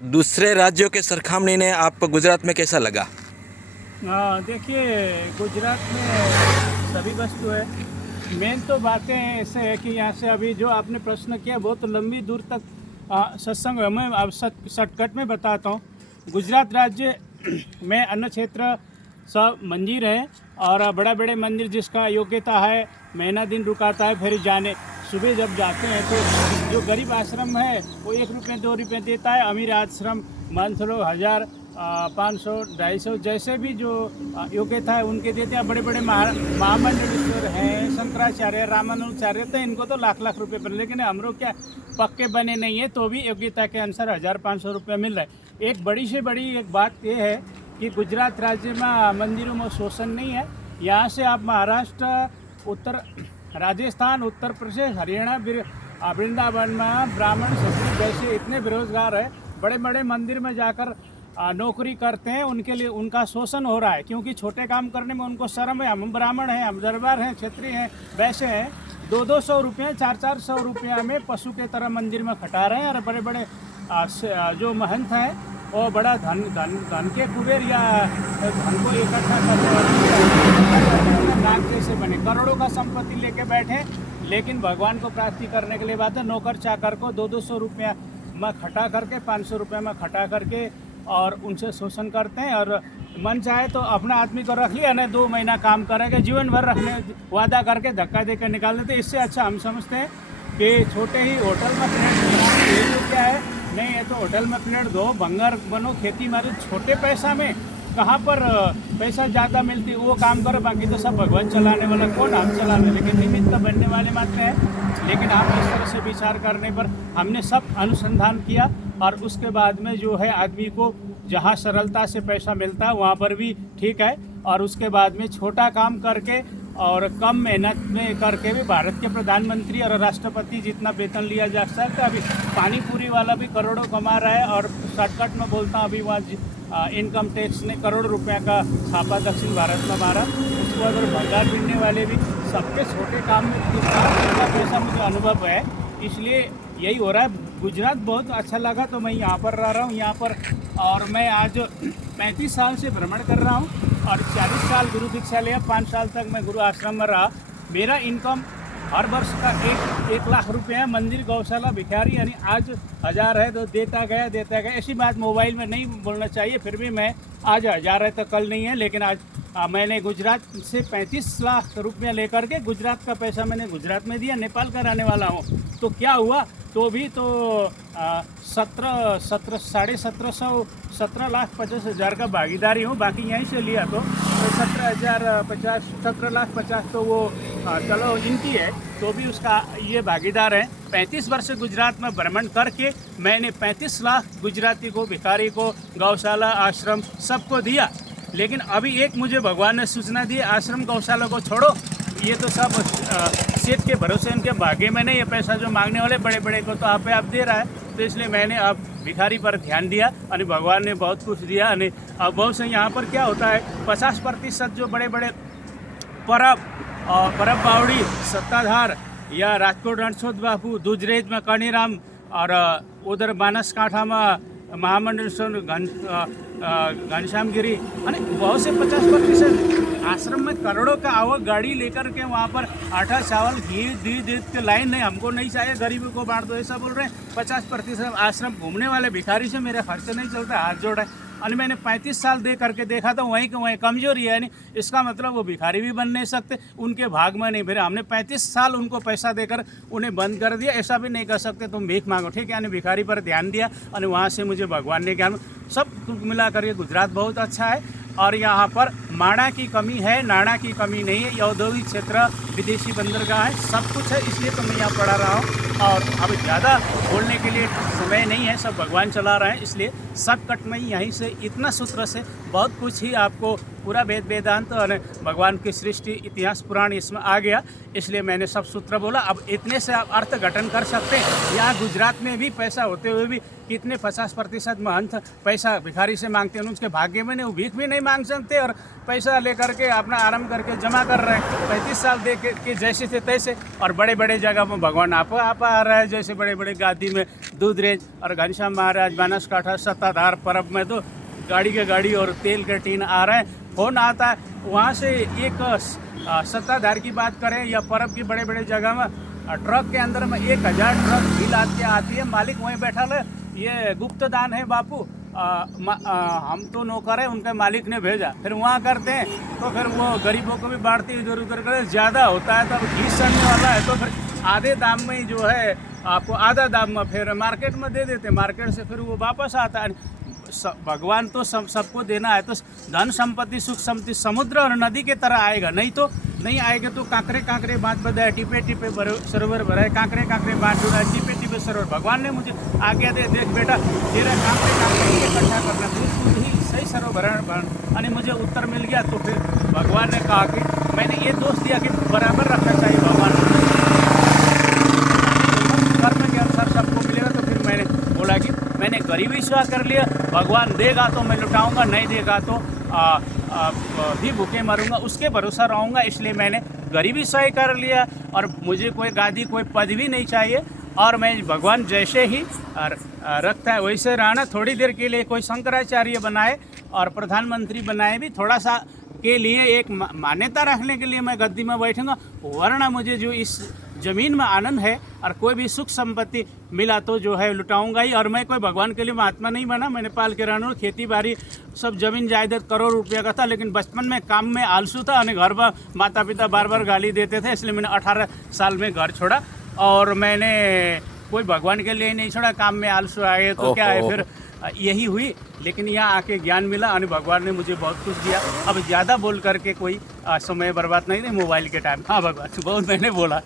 दूसरे राज्यों के सरखामणी ने आप गुजरात में कैसा लगा? हाँ, देखिए, गुजरात में सभी वस्तु है। मेन तो बातें ऐसे है कि यहाँ से अभी जो आपने प्रश्न किया बहुत लंबी दूर तक सत्संग मैं अब शॉर्टकट में बताता हूँ। गुजरात राज्य में अन्य क्षेत्र सब मंदिर है और बड़ा बड़े मंदिर जिसका योग्यता है महीना दिन रुकाता है। फिर जाने सुबह जब जाते हैं तो जो गरीब आश्रम है वो 1 रुपये 2 रुपये देता है। अमीर आश्रम मंथ लो 1000 500 250 जैसे भी जो योग्यता है उनके देते हैं। बड़े बड़े महामंडलेश्वर हैं, शंकराचार्य, रामानुजाचार्य, तो इनको तो लाख लाख रुपए पर, लेकिन हम लोग क्या पक्के बने नहीं है तो भी योग्यता के अनुसार 1500 रुपये मिल रहा है। एक बड़ी से बड़ी एक बात ये है कि गुजरात राज्य में मंदिरों में शोषण नहीं है। यहाँ से आप महाराष्ट्र, उत्तर राजस्थान, उत्तर प्रदेश, हरियाणा, वृंदावन में ब्राह्मण क्षत्रिय जैसे इतने बेरोजगार है, बड़े बड़े मंदिर में जाकर नौकरी करते हैं, उनके लिए उनका शोषण हो रहा है क्योंकि छोटे काम करने में उनको शर्म है। हम ब्राह्मण हैं, हम दरबार हैं, क्षत्रिय हैं, वैसे हैं 200-200 रुपये 400-400 रुपया में पशु के तरह मंदिर में खटा रहे हैं। और बड़े बड़े जो महंत हैं वो बड़ा धन के कुबेर या धन को इकट्ठा करने वाले नाग जैसे बने, करोड़ों का संपत्ति लेके बैठे, लेकिन भगवान को प्राप्ति करने के लिए बात है नौकर चाकर को 200-200 रुपया में खटा करके 500 रुपये में खटा करके और उनसे शोषण करते हैं। और मन चाहे तो अपना आदमी को रख लिया ना, 2 महीना काम करेंगे, जीवन भर रखने वादा करके धक्का देकर निकाल देते। इससे अच्छा हम समझते हैं कि छोटे ही होटल में प्लेट ये तो क्या है, नहीं है तो होटल में प्लेट दो, भंगार बनो, खेती मारो, छोटे पैसा में कहाँ पर पैसा ज़्यादा मिलती वो काम करो, बाकी तो सब भगवान चलाने वाला कौन, हम चलाने, लेकिन निमित्त बनने वाले मात्र हैं। लेकिन आप इस तरह से विचार करने पर हमने सब अनुसंधान किया और उसके बाद में जो है आदमी को जहाँ सरलता से पैसा मिलता है वहाँ पर भी ठीक है, और उसके बाद में छोटा काम करके और कम मेहनत में करके भी भारत के प्रधानमंत्री और राष्ट्रपति जितना वेतन लिया जा सकता है। अभी पानी पूरी वाला भी करोड़ों कमा रहा है। और शॉर्टकट में बोलता हूँ, अभी वहाँ इनकम टैक्स ने करोड़ रुपया का छापा दक्षिण भारत में मारा। उसके बाद भंगार बिनने वाले भी सबके छोटे काम में कितना पैसा मुझे अनुभव है, इसलिए यही हो रहा है। गुजरात बहुत अच्छा लगा तो मैं यहाँ पर रह रहा हूँ यहाँ पर, और मैं आज 35 साल से भ्रमण कर रहा हूँ और 40 साल गुरु दीक्षा लिया, 5 साल तक मैं गुरु आश्रम में रहा। मेरा इनकम हर वर्ष का 1 लाख रुपये है। मंदिर, गौशाला, भिखारी, यानी आज 1000 है तो देता गया। ऐसी बात मोबाइल में नहीं बोलना चाहिए, फिर भी मैं आज 1000 है तो कल नहीं है, लेकिन आज मैंने गुजरात से 35 लाख रुपया लेकर के गुजरात का पैसा मैंने गुजरात में दिया। नेपाल का रहने वाला हूँ तो क्या हुआ, तो भी तो 17 लाख 50 हज़ार का भागीदारी हूँ। बाकी यहीं से लिया तो 17 लाख 50 तो वो चलो इनकी है, तो भी उसका ये भागीदार है। 35 वर्ष गुजरात में भ्रमण करके मैंने 35 लाख गुजराती को, भिखारी को, गौशाला, आश्रम सबको दिया। लेकिन अभी एक मुझे भगवान ने सूचना दी, आश्रम गौशाला को छोड़ो, ये तो सब सेठ के भरोसे, उनके भाग्य में नहीं। ये पैसा जो मांगने वाले बड़े बड़े को तो आप दे रहा है, तो इसलिए मैंने अब भिखारी पर ध्यान दिया और भगवान ने बहुत कुछ दिया। और अब बहुत से यहाँ पर क्या होता है, 50% जो बड़े बड़े परब बावड़ी, सत्ताधार या राजकोट रणछोड़ बापू, दुजरेज में कनीराम और उधर बनासकांठा में महामंडलेश्वर, घनश्यामगिरी, અને बहुत से 50% आश्रम में करोड़ों का आवक गाड़ी लेकर के वहाँ पर आटा, चावल, घी, दूध के लाइन नहीं, हमको नहीं चाहिए, गरीबों को बांट दो, ऐसा बोल रहे हैं। 50% आश्रम घूमने वाले भिखारी से मेरा खर्च नहीं चलता, हाथ जोड़ा है। और मैंने 35 साल दे करके देखा तो वहीं के वहीं कमजोरी है, यानी इसका मतलब वो भिखारी भी बन नहीं सकते, उनके भाग में नहीं। फिर हमने 35 साल उनको पैसा देकर उन्हें बंद कर दिया, ऐसा भी नहीं कर सकते तुम भीख मांगो, ठीक है। यानी भिखारी पर ध्यान दिया और वहाँ से मुझे भगवान ने ज्ञान, सब मिला करके गुजरात बहुत अच्छा है। और यहाँ पर माणा की कमी है, नाणा की कमी नहीं है। औद्योगिक क्षेत्र, विदेशी बंदरगाह है, सब कुछ है, इसलिए तो मैं यहाँ पढ़ा रहा हूँ। और अब ज़्यादा बोलने के लिए समय नहीं है, सब भगवान चला रहे हैं, इसलिए शॉर्टकट में यहीं से इतना सूत्र से बहुत कुछ ही आपको पूरा वेद वेदांत और भगवान की सृष्टि, इतिहास, पुराण इसमें आ गया, इसलिए मैंने सब सूत्र बोला। अब इतने से आप अर्थ घटन कर सकते हैं। यहाँ गुजरात में भी पैसा होते हुए भी कितने 50% महंत पैसा भिखारी से मांगते हैं, उसके भाग्य में नहीं, वो भीख भी नहीं मांग सकते और पैसा लेकर के अपना आराम करके जमा कर रहे हैं। 35 साल दे के जैसे थे तैसे, और बड़े बड़े जगह में भगवान आप आ रहा है, जैसे बड़े बड़े गादी में दूधरेज और घनश्याम महाराज बनासकाठा सत्ताधार पर्व में तो गाड़ी के गाड़ी और तेल के टीन आ रहे हैं, फोन आता है वहाँ से। एक सत्ताधार की बात करें या पर्व की बड़े बड़े जगह में ट्रक के अंदर में 1000 ट्रक घी लाद के आती है, मालिक वहीं बैठा है, ये गुप्त दान है बापू, हम तो नौकर हैं, उनके मालिक ने भेजा। फिर वहाँ करते हैं तो फिर वो गरीबों को भी बांटते इधर उधर कर, ज़्यादा होता है तब घी सड़ने वाला है तो फिर आधे दाम में ही जो है आपको आधा दाम में फिर मार्केट में दे देते, मार्केट से फिर वो वापस आता है। भगवान तो सबको देना है, तो धन संपत्ति सुख समृद्धि समुद्र और नदी के तरह आएगा, नहीं आएगा तो कांकरे कांकरे बांध बदाए, टिपे टिपे सरोवर भराए, कांकरे कांकरे बांध उड़ाए, टिपे टिपे सरोवर। भगवान ने मुझे आज्ञा दे, देख बेटा तेरा कांकरे कांकरे इकट्ठा करना, दूध ही सही सरोवर भरण। और मुझे उत्तर मिल गया तो फिर भगवान ने कहा कि मैंने ये दोष दिया कि बराबर रखना चाहिए भगवान, कर्म के अनुसार सबको मिलेगा। तो फिर मैंने बोला कि मैंने गरीबी स्वीकार कर लिया, भगवान देगा तो मैं लुटाऊंगा, नहीं देगा तो भी भूखे मरूंगा, उसके भरोसा रहूंगा। इसलिए मैंने गरीबी स्वीकार कर लिया और मुझे कोई गादी कोई पदवी नहीं चाहिए, और मैं भगवान जैसे ही रखता है वैसे रहना। थोड़ी देर के लिए कोई शंकराचार्य बनाए और प्रधानमंत्री बनाए भी, थोड़ा सा के लिए एक मान्यता रखने के लिए मैं गद्दी में बैठूंगा, वरना मुझे जो इस ज़मीन में आनंद है और कोई भी सुख संपत्ति मिला तो जो है लुटाऊंगा ही। और मैं कोई भगवान के लिए महात्मा नहीं बना, मैंने पाल के रहना, खेती बाड़ी सब जमीन जायदाद करोड़ रुपया का था, लेकिन बचपन में काम में आलसू था और घर पर माता पिता बार बार गाली देते थे, इसलिए मैंने 18 साल में घर छोड़ा। और मैंने कोई भगवान के लिए नहीं छोड़ा, काम में आलसू आए तो क्या है, फिर यही हुई। लेकिन यहाँ आके ज्ञान मिला और भगवान ने मुझे बहुत कुछ दिया। अब ज़्यादा बोल करके कोई समय बर्बाद नहीं, मोबाइल के टाइम। हाँ भगवान बहुत मैंने बोला।